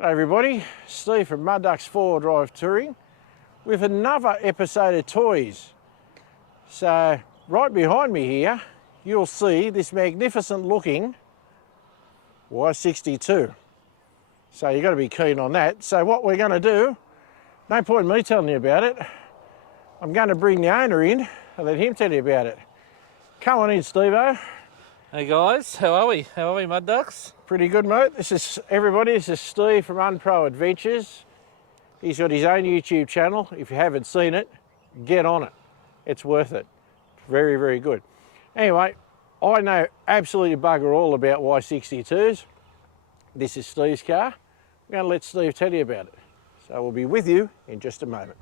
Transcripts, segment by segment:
G'day everybody, Steve from Mud Ducks 4 Drive Touring with another episode of Toyz. So right behind me here you'll see this magnificent looking Y62. So you've got to be keen on that. So what we're going to do, no point in me telling you about it, I'm going to bring the owner in and let him tell you about it. Come on in, Steve-o. Hey guys, how are we? How are we, Mud Ducks? Pretty good, mate. This is Steve from Unpro Adventures. He's got his own YouTube channel. If you haven't seen it, get on it. It's worth it. Very, very good. Anyway, I know absolutely bugger all about Y62s. This is Steve's car. I'm going to let Steve tell you about it. So we'll be with you in just a moment.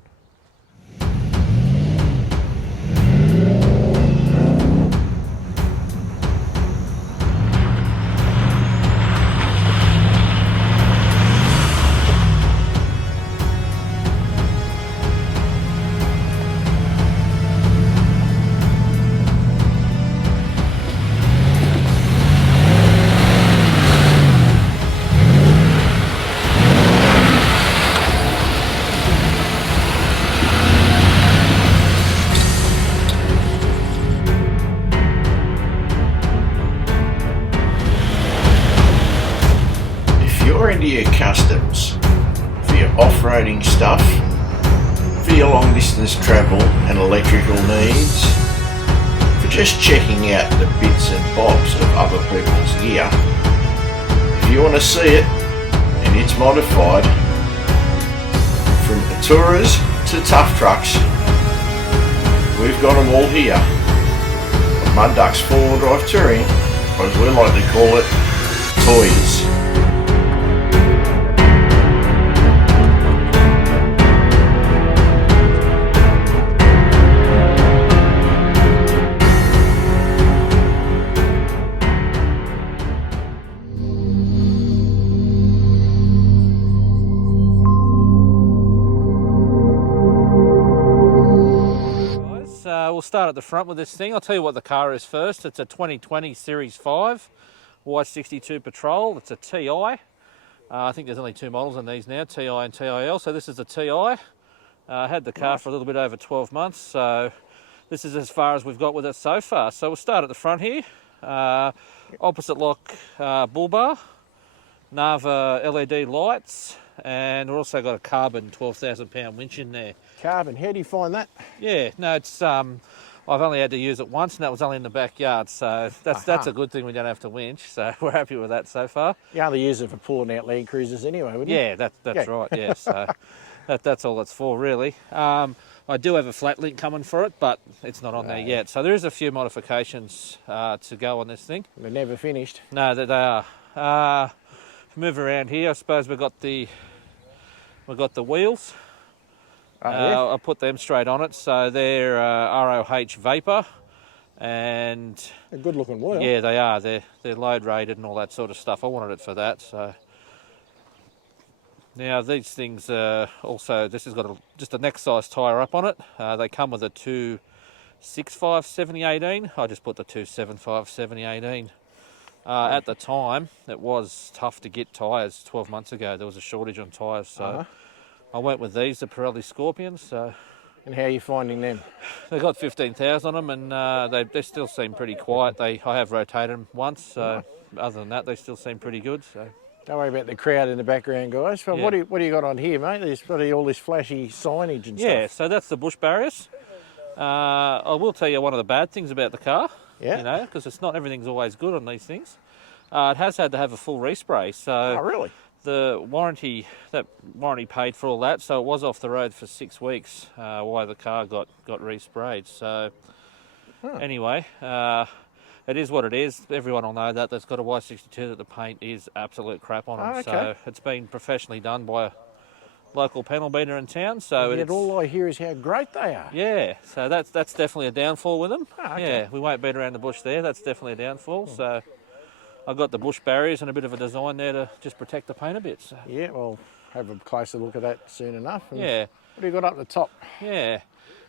Into your customs for your off-roading stuff, for your long distance travel and electrical needs, for just checking out the bits and bobs of other people's gear. If you want to see it and it's modified, from tourers to tough trucks, we've got them all here on Mud Ducks 4 Drive Touring, or as we like to call it, Toyz. We'll start at the front with this thing. I'll tell you what the car is first. It's a 2020 Series 5 Y62 Patrol. It's a TI. I think there's only two models in these now, TI and TIL. So this is a TI. I had the car for a little bit over 12 months, so this is as far as we've got with it so far. So we'll start at the front here. Opposite lock bull bar, Narva LED lights, and we've also got a carbon 12,000 pound winch in there. Carbon, how do you find that? Yeah, no, it's I've only had to use it once, and that was only in the backyard, so that's a good thing. We don't have to winch, so we're happy with that so far. You only use it for pulling out Land Cruisers anyway, wouldn't you? Yeah, that's right. Yeah, so that's all it's for really. I do have a flat link coming for it, but it's not on there yet. So there is a few modifications to go on this thing. They're never finished. No, that they are. Move around here. I suppose we've got the wheels. Yeah. I put them straight on it, so they're ROH Vapor, and A good looking wheel. yeah, they are. They're load rated and all that sort of stuff. I wanted it for that. So now these things also. This has got just a next size tyre up on it. They come with a 265 70/18. I just put the 275 70/18. At the time, it was tough to get tyres. 12 months ago, there was a shortage on tyres, so I went with these, the Pirelli Scorpions. So, And how are you finding them? they got 15,000 on them, and they still seem pretty quiet. I have rotated them once, so other than that, they still seem pretty good. So Don't worry about the crowd in the background, guys. Well, Yeah. what do you got on here, mate? There's bloody all this flashy signage and yeah, stuff. so that's the bush barriers. I will tell you one of the bad things about the car. Yeah. You know, because it's not everything's always good on these things. It has had to have a full respray, so Oh, really? the warranty paid for all that, so it was off the road for 6 weeks while the car got resprayed. So anyway, it is what it is. Everyone will know that. That's got a Y62 that the paint is absolute crap on them. Oh, okay. So it's been professionally done by a local panel beater in town. So Yet it's, all I hear is how great they are. yeah, so that's definitely a downfall with them. Oh, okay. Yeah, we won't beat around the bush there. That's definitely a downfall. So I've got the bush barriers and a bit of a design there to just protect the paint a bit. So. Yeah, well, have a closer look at that soon enough. And Yeah, what do you got up the top? yeah.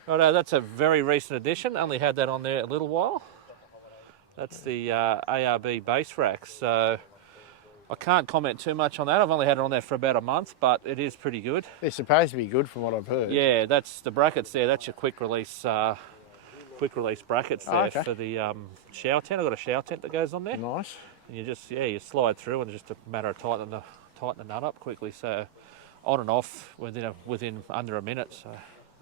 Righto, that's a very recent addition. Only had that on there a little while. That's the ARB base rack. So I can't comment too much on that. I've only had it on there for about a month, but it is pretty good. They're supposed to be good from what I've heard. Yeah, that's the brackets there. That's your quick release brackets there okay. for the shower tent. I've got a shower tent that goes on there. Nice. And you just, you slide through, and it's just a matter of tightening the nut up quickly. So on and off within under a minute. So.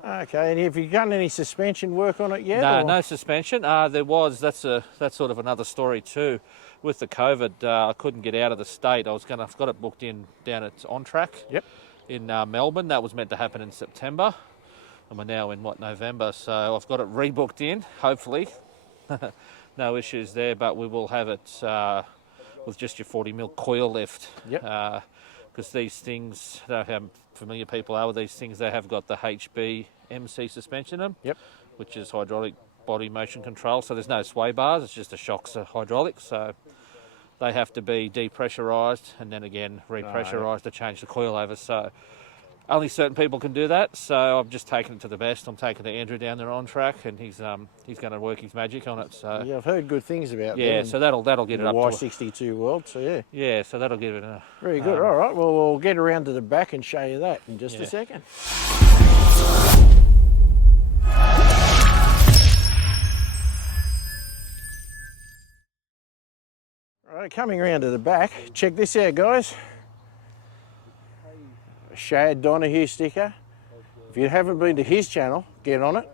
Okay, and have you done any suspension work on it yet? No, or? no suspension. That's sort of another story too. With the COVID, I couldn't get out of the state. I've got it booked in down at On Track. Yep. In Melbourne. That was meant to happen in September, and we're now in November. So I've got it rebooked in. Hopefully, no issues there. But we will have it with just your 40mm coil lift. Yep. Because these things, I don't know how familiar people are with these things. They have got the HB MC suspension in them. Yep. Which is hydraulic body motion control. So there's no sway bars. It's just the shocks are hydraulic. So they have to be depressurised and then again repressurised to change the coil over. So only certain people can do that. So I've just taken it to the best. I'm taking the Andrew down there On Track, and he's going to work his magic on it. So yeah, I've heard good things about them. Yeah, so that'll get it the up Y62 world. So yeah. Yeah, so that'll give it a very good. All right, well we'll get around to the back and show you that in just a second. Right, coming around to the back, check this out, guys. A Shad Donahue sticker. If you haven't been to his channel, get on it.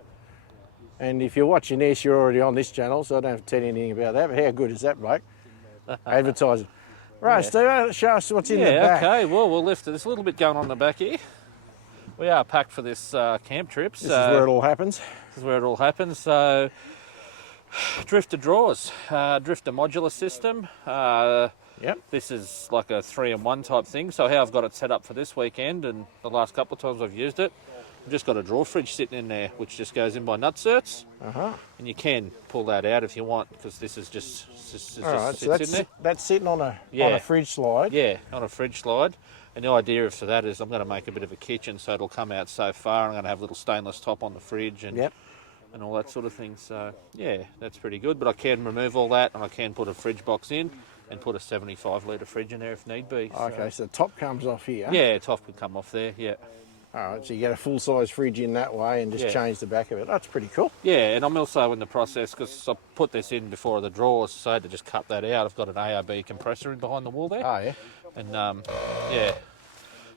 And if you're watching this, you're already on this channel, so I don't have to tell you anything about that. But how good is that, bloke? Advertising. Right, Steve, show us what's in the back. Yeah, okay. Well, we'll lift it. There's a little bit going on in the back here. We are packed for this camp trip. This is where it all happens. This is where it all happens. So, drifter drawers, drifter modular system. Yep. This is like a 3-in-1 type thing. So how I've got it set up for this weekend, and the last couple of times I've used it, I've just got a drawer fridge sitting in there, which just goes in by nutserts. And you can pull that out if you want, because this is just all right, so sits in there. that's sitting on a fridge slide. Yeah, on a fridge slide. And the idea for that is I'm going to make a bit of a kitchen, so it'll come out so far. I'm going to have a little stainless top on the fridge and all that sort of thing. So yeah, that's pretty good. But I can remove all that, and I can put a fridge box in and put a 75-litre fridge in there if need be. Okay, so the top comes off here. Yeah, top could come off there, yeah. All right, so you get a full-size fridge in that way and just change the back of it. That's pretty cool. Yeah, and I'm also in the process, because I put this in before the drawers, so I had to just cut that out. I've got an ARB compressor in behind the wall there. Oh, yeah? And, yeah,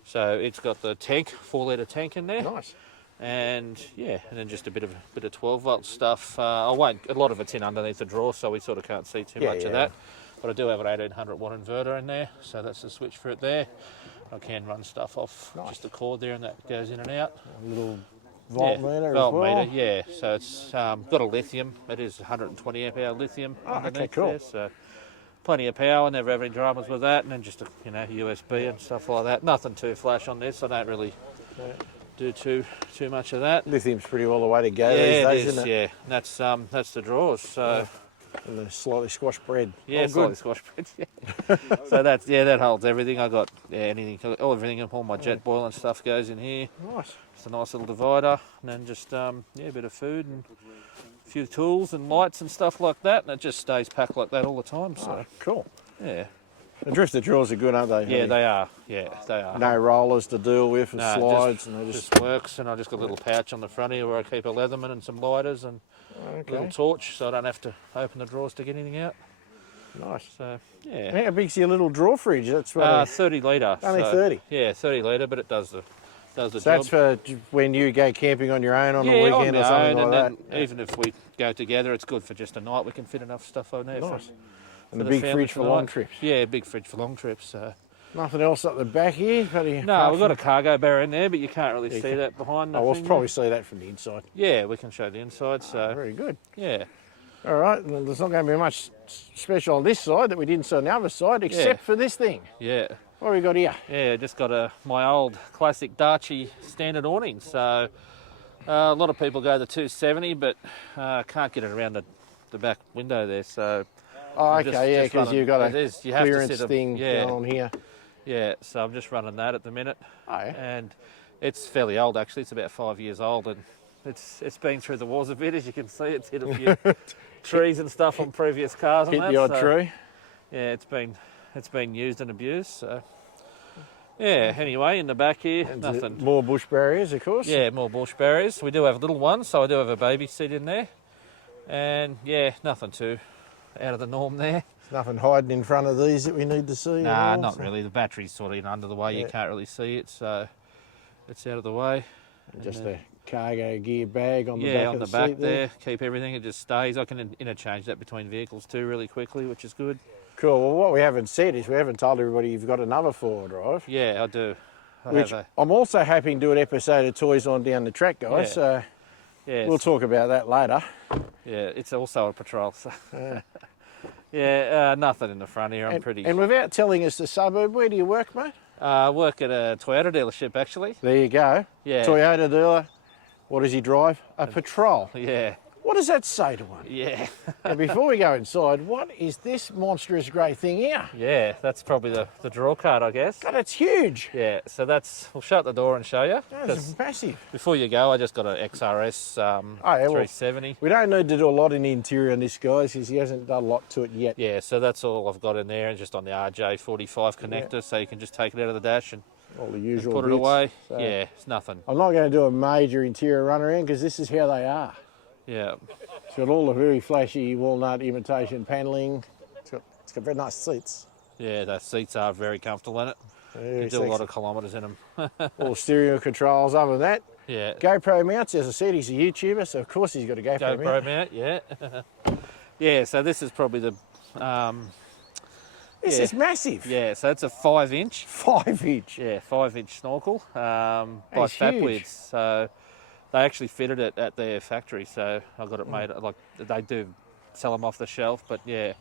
so it's got the tank, 4-litre tank in there. Nice. And, yeah, and then just a bit of 12-volt stuff. A lot of it's in underneath the drawer, so we sort of can't see too much of that. But I do have an 1800-watt inverter in there, so that's the switch for it there. I can run stuff off just the cord there, and that goes in and out. A little voltmeter voltmeter, yeah. So it's got a lithium. It is 120 amp hour lithium underneath there, so plenty of power. Never have any dramas with that. And then just a USB and stuff like that. Nothing too flash on this. I don't really do too much of that. Lithium's pretty well the way to go these days, isn't it? Yeah, and that's the drawers. So. And the slightly squashed bread. Yeah, slightly squashed bread. Yeah. So that holds everything. I got everything. All my jet boil and stuff goes in here. Nice. It's a nice little divider, and then just a bit of food and a few tools and lights and stuff like that, and it just stays packed like that all the time. So cool. Yeah. The drifter drawers are good, aren't they? Yeah, they are. Yeah, they are. No rollers to deal with and slides, and they just works. And I just got a little pouch on the front here where I keep a Leatherman and some lighters and a little torch, so I don't have to open the drawers to get anything out. Nice. So yeah. How big's your little drawer fridge? That's what 30 litre. Only 30. Yeah, 30 litre, but it does the job. That's for when you go camping on your own on a weekend or something like that. Even if we go together, it's good for just a night. We can fit enough stuff on there. Nice. And a big fridge for long trips. Yeah, big fridge for long trips. So. Nothing else up the back here? No, we've got a cargo barrier in there, but you can't really see that behind the we'll probably see that from the inside. Yeah, we can show the inside. So very good. Yeah. All right, and there's not going to be much special on this side that we didn't see on the other side, except for this thing. Yeah. What have we got here? Yeah, just got my old classic Darchie standard awning. So a lot of people go the 270, but can't get it around the back window there. So. Oh, okay, because you've got a clearance thing going on here. Yeah, so I'm just running that at the minute. Oh, yeah. And it's fairly old, actually. It's about 5 years old, and it's been through the wars a bit, as you can see. It's hit a few trees and stuff on previous cars. Hit the odd tree. Yeah, it's it's been used and abused. So yeah. Anyway, in the back here, And nothing. more bush barriers, of course. Yeah, more bush barriers. We do have little ones, so I do have a baby seat in there, and yeah, nothing too out of the norm there. There's nothing hiding in front of these that we need to see. Nah, at all, not so really. The battery's sort of under the way. Yeah. You can't really see it, so it's out of the way. Just a cargo gear bag on the back Yeah, of on the the back seat there. Keep everything. It just stays. I can interchange that between vehicles too really quickly, which is good. Cool. Well, what we haven't said is we haven't told everybody you've got another four-wheel drive. Yeah, I do. I Which have I'm also happy to do an episode of Toyz on down the track, guys. Yeah. So yeah, we'll talk about that later. yeah, it's also a Patrol. So. Yeah, nothing in the front here. I'm pretty. And without telling us the suburb, where do you work, mate? Work at a Toyota dealership actually. There you go. Yeah. Toyota dealer. What does he drive? A Patrol. Yeah, What does that say to one? yeah, And before we go inside, what is this monstrous grey thing here? yeah. That's probably the draw card, I guess. God, it's huge. Yeah, so we'll shut the door and show you. That's massive. Before you go, I just got an XRS Oh, yeah, well, 370. we don't need to do a lot in the interior on this, guys, because he hasn't done a lot to it yet. Yeah, so that's all I've got in there, and just on the RJ45 connector, so you can just take it out of the dash and All the usual put it bits. away. So Yeah, it's nothing. I'm not going to do a major interior run around because this is how they are. Yeah, It's got all the very flashy walnut imitation panelling. It's got very nice seats. yeah, the seats are very comfortable in it. Very You do a lot sexy. of kilometres in them. All stereo controls. Other than that, Yeah, GoPro mounts. As I said, he's a YouTuber, so of course he's got a GoPro, GoPro mount. mount, yeah. Yeah, so this is probably the, This Yeah. is massive. yeah, so it's a 5-inch. 5-inch. Yeah, 5-inch snorkel by That's Fat huge. Widths. So they actually fitted it at their factory. So I got it made. Like they do sell them off the shelf, but yeah,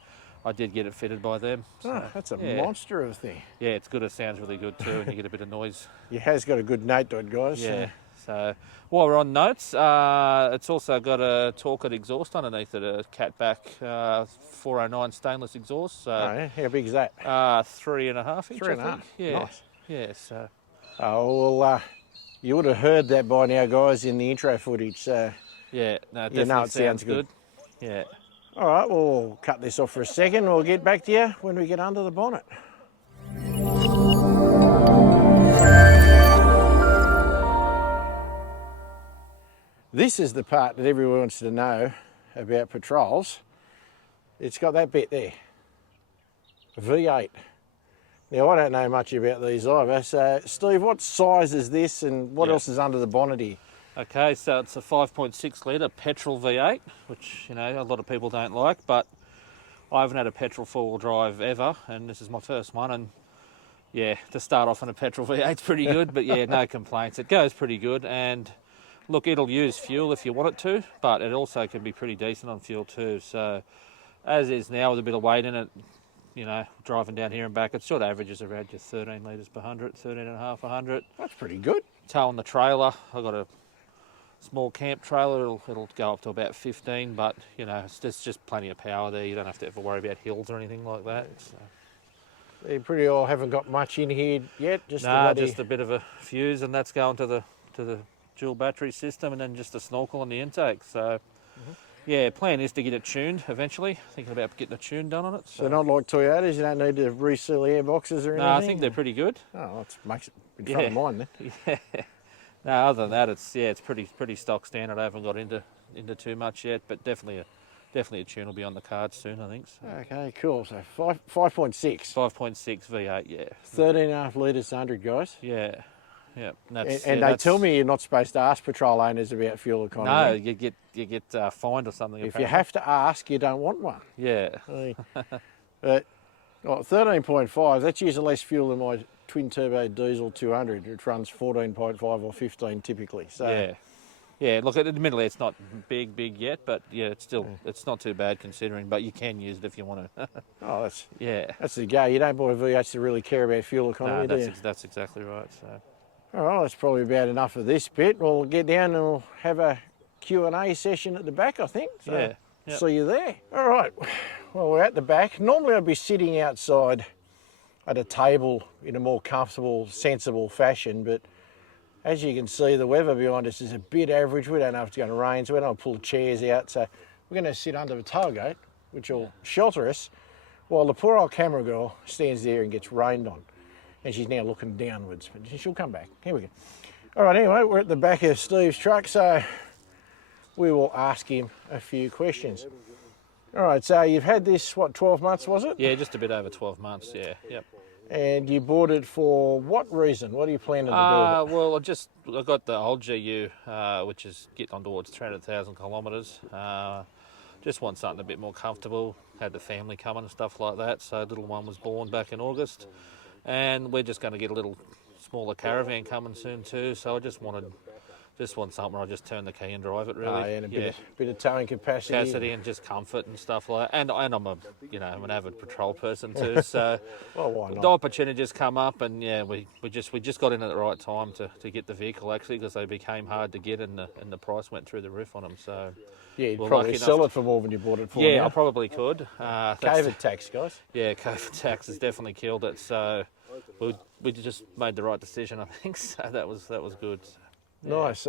I did get it fitted by them. So, Oh, that's a yeah. monster of a thing. Yeah, it's good. It sounds really good too, and you get a bit of noise. It has got a good note to it, guys. Yeah. So while we're on notes, it's also got a Torqued exhaust underneath it, a catback 409 stainless exhaust. So Oh, yeah? How big is that? 3.5 inch. 3.5. I think. Yeah. Nice. Yeah. So Oh, well, you would have heard that by now, guys, in the intro footage. So, yeah, no, it You know definitely it sounds good. Yeah. all right, we'll cut this off for a second. We'll get back to you when we get under the bonnet. This is the part that everyone wants to know about Patrols. It's got that bit there, V8. Now, I don't know much about these either. So, Steve, what size is this and what Yeah. else is under the bonnet here? Okay, so it's a 5.6 litre petrol V8, which, you know, a lot of people don't like, but I haven't had a petrol four-wheel drive ever, and this is my first one, and yeah, to start off on a petrol V8's pretty good, but yeah, no complaints. It goes pretty good, and look, it'll use fuel if you want it to, but it also can be pretty decent on fuel too. So, as is now with a bit of weight in it, you know, driving down here and back, it sort of averages around your 13 litres per 100, 13.5 per 100. That's pretty good. Towing the trailer, I've got a small camp trailer, it'll go up to about 15, but you know, it's just plenty of power there. You don't have to ever worry about hills or anything like that. So. They pretty all haven't got much in here yet. Just Nah, a bloody- just a bit of a fuse, and that's going to the dual battery system, and then just a snorkel on the intake. So yeah, plan is to get it tuned eventually. Thinking about getting a tune done on it. So not like Toyotas, you don't need to reseal the airboxes or anything? No, I think they're pretty good. Oh, that makes it in front of Yeah. mine then. Yeah. No, other than that, it's pretty stock standard. I haven't got into too much yet, but definitely a tune will be on the cards soon, I think. So. Okay, cool. So 5.6, 5.6 V8, yeah. 13.5 litres to 100, guys. Yeah, yeah. And That's, they tell me you're not supposed to ask patrol owners about fuel no, economy. you get fined or something. If you apparently. have to ask, you don't want one. Yeah, But 13.5, that's using less fuel than my twin turbo diesel 200, which runs 14.5 or 15 typically. So yeah, yeah. Look, admittedly, it's not big yet, but yeah, it's not too bad considering. But you can use it if you want to. oh, Yeah. that's the go. You don't buy V8s to really care about fuel economy, No, do you? that's exactly right. So All right, that's probably about enough of this bit. We'll get down and we'll have a Q&A session at the back, I think. So Yeah, yep. see you there. All right, well, we're at the back. Normally I'd be sitting outside at a table in a more comfortable, sensible fashion, but as you can see, the weather behind us is a bit average. We don't know if it's going to rain, so we don't want to pull the chairs out. So we're going to sit under the tailgate, which will shelter us While the poor old camera girl stands there and gets rained on. And she's now looking downwards, but she'll come back. Here we go. All right, anyway, we're at the back of Steve's truck, so we will ask him a few questions. All right, so you've had this, what, 12 months, was it? Yeah, just a bit over 12 months, yeah, yep. And you bought it for what reason? What are you planning to do with it? Well, I got the old GU, which is getting on towards 300,000 kilometres. Just want something a bit more comfortable. Had the family coming and stuff like that, so little one was born back in August. And we're just going to get a little smaller caravan coming soon too, so I just want something where I just turn the key and drive it, really. And a bit of towing capacity. And just comfort and stuff like that. And I'm I'm an avid patrol person too, so well, why not? The opportunity just come up, and yeah, we just got in at the right time to get the vehicle, actually, because they became hard to get, and the price went through the roof on them. So yeah, you'd probably sell it for more than you bought it for. Yeah, now. I probably could. COVID tax, guys. Yeah, COVID tax has definitely killed it. So we just made the right decision, I think. So that was good. Yeah. Nice.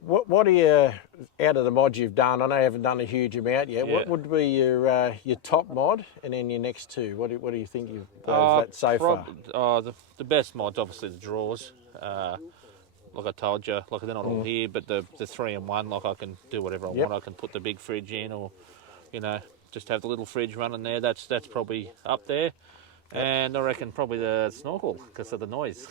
What are you, out of the mods you've done? I know you haven't done a huge amount yet. Yeah. What would be your top mod, and then your next two? What do you think you've got that so far? The best mod's obviously the drawers. Like I told you, like they're not all here, but the 3-in-1, like I can do whatever I want. I can put the big fridge in, or just have the little fridge running there. That's probably up there. And I reckon probably the snorkel, because of the noise.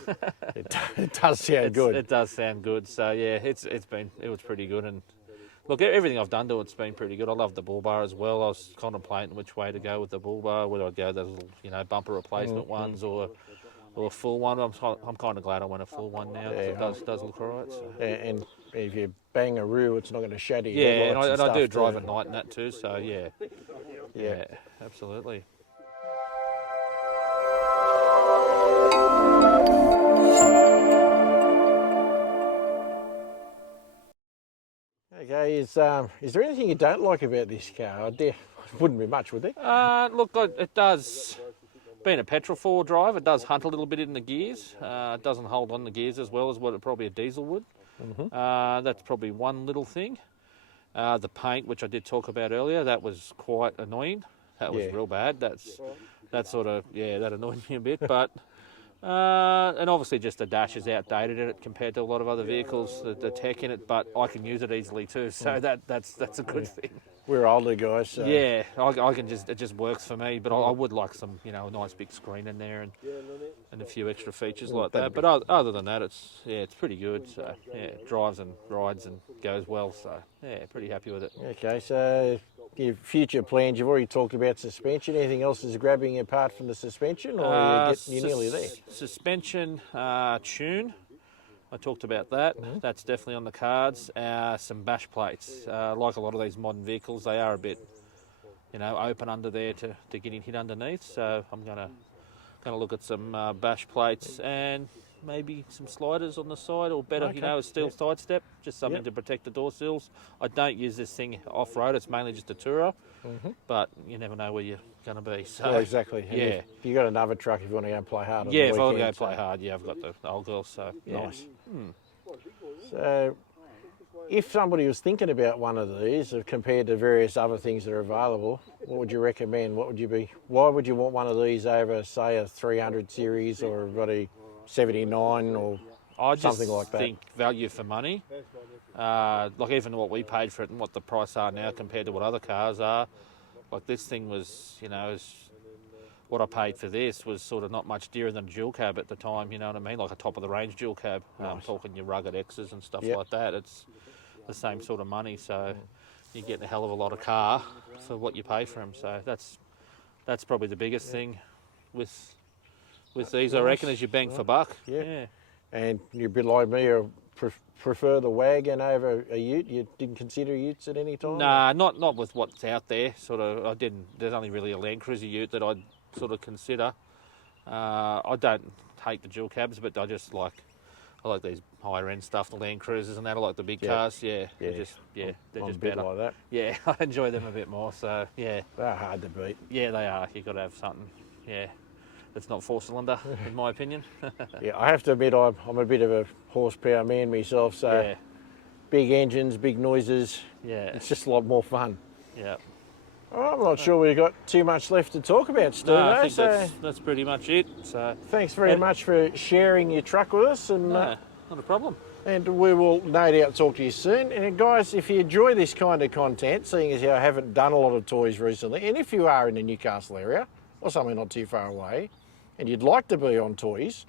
It does sound good. It does sound good. So yeah, it was pretty good. And look, everything I've done to it's been pretty good. I love the bull bar as well. I was contemplating which way to go with the bull bar, whether I'd go those little bumper replacement ones or a full one. I'm kind of glad I went a full one now, because it does look alright. So. And if you bang a rear, it's not going to shatter your headlights and I do drive too. at night and that too. So yeah, absolutely. Okay, is there anything you don't like about this car? Wouldn't be much, would there? Look, it does. Being a petrol 4-wheel drive, it does hunt a little bit in the gears. It doesn't hold on the gears as well as what probably a diesel would. That's probably one little thing. The paint, which I did talk about earlier, that was quite annoying. That was real bad. That annoyed me a bit. But and obviously just the dash is outdated in it compared to a lot of other vehicles, the tech in it, but I can use it easily too, so that's a good thing. We're older guys, so yeah, I can it just works for me, but I would like some, a nice big screen in there and a few extra features like that. But other than that, it's pretty good. So yeah, it drives and rides and goes well. So yeah, pretty happy with it. Okay, so your future plans, you've already talked about suspension. Anything else is grabbing you apart from the suspension, or you're nearly there? Suspension, tune. I talked about that. That's definitely on the cards. Some bash plates. Like a lot of these modern vehicles, they are a bit, open under there to getting hit underneath. So I'm gonna look at some bash plates and maybe some sliders on the side, or better, a steel side step, just something to protect the door sills. I don't use this thing off-road. It's mainly just a tourer, but you never know where you're going to be. So exactly. Yeah. You got another truck if you want to go and play hard on the if weekend, I want to go play hard, I've got the old girl, so nice. So if somebody was thinking about one of these compared to various other things that are available, what would you recommend? Why would you want one of these over, say, a 300 series or a 79 or something like that? I just think value for money. Like even what we paid for it and what the price are now compared to what other cars are. Like this thing was, what I paid for this was sort of not much dearer than a dual cab at the time, you know what I mean? Like a top of the range dual cab. Nice. I'm talking your rugged X's and stuff like that. It's the same sort of money, so you're getting a hell of a lot of car for what you pay for them. So that's probably the biggest thing with these, I reckon, is you bang for buck. Yeah. And you're a bit like me, or prefer the wagon over a ute? You didn't consider utes at any time? Nah, not with what's out there. I didn't. There's only really a Land Cruiser ute that I'd sort of consider. I don't hate the dual cabs, but I like these higher end stuff, the Land Cruisers and that. I like the big cars. They're just better. Like that. Yeah, I enjoy them a bit more. So yeah, they're hard to beat. Yeah, they are. You've got to have something. Yeah. That's not 4-cylinder, in my opinion. Yeah, I have to admit I'm a bit of a horsepower man myself, so big engines, big noises. Yeah. It's just a lot more fun. Yeah. Well, I'm not sure we've got too much left to talk about, Stu. No, I think so that's pretty much it. So thanks very much for sharing your truck with us, and no, not a problem. and we will no doubt talk to you soon. And guys, if you enjoy this kind of content, seeing as I haven't done a lot of toys recently, and if you are in the Newcastle area or somewhere not too far away, and you'd like to be on Toyz,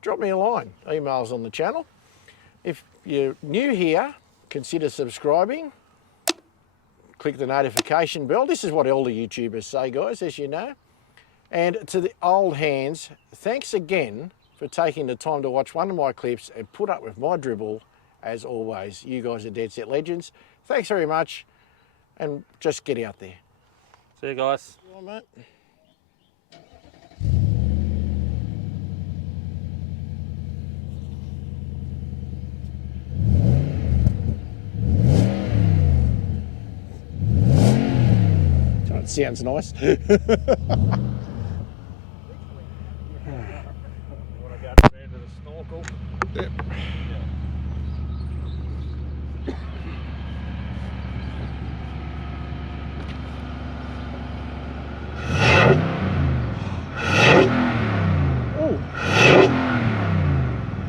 drop me a line. Email's on the channel. If you're new here, consider subscribing. Click the notification bell. This is what all the YouTubers say, guys, as you know. And to the old hands, thanks again for taking the time to watch one of my clips and put up with my dribble. As always, you guys are dead set legends. Thanks very much, and just get out there. See you guys. All right, mate. It sounds nice. Want to go to the snorkel? Yep.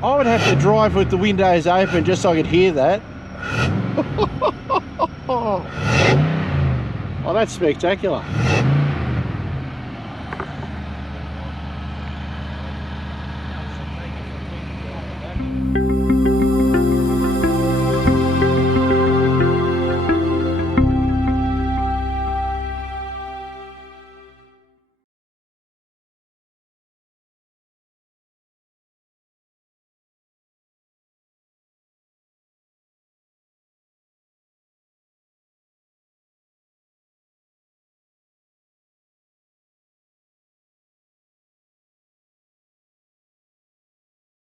I would have to drive with the windows open just so I could hear that. Oh, that's spectacular.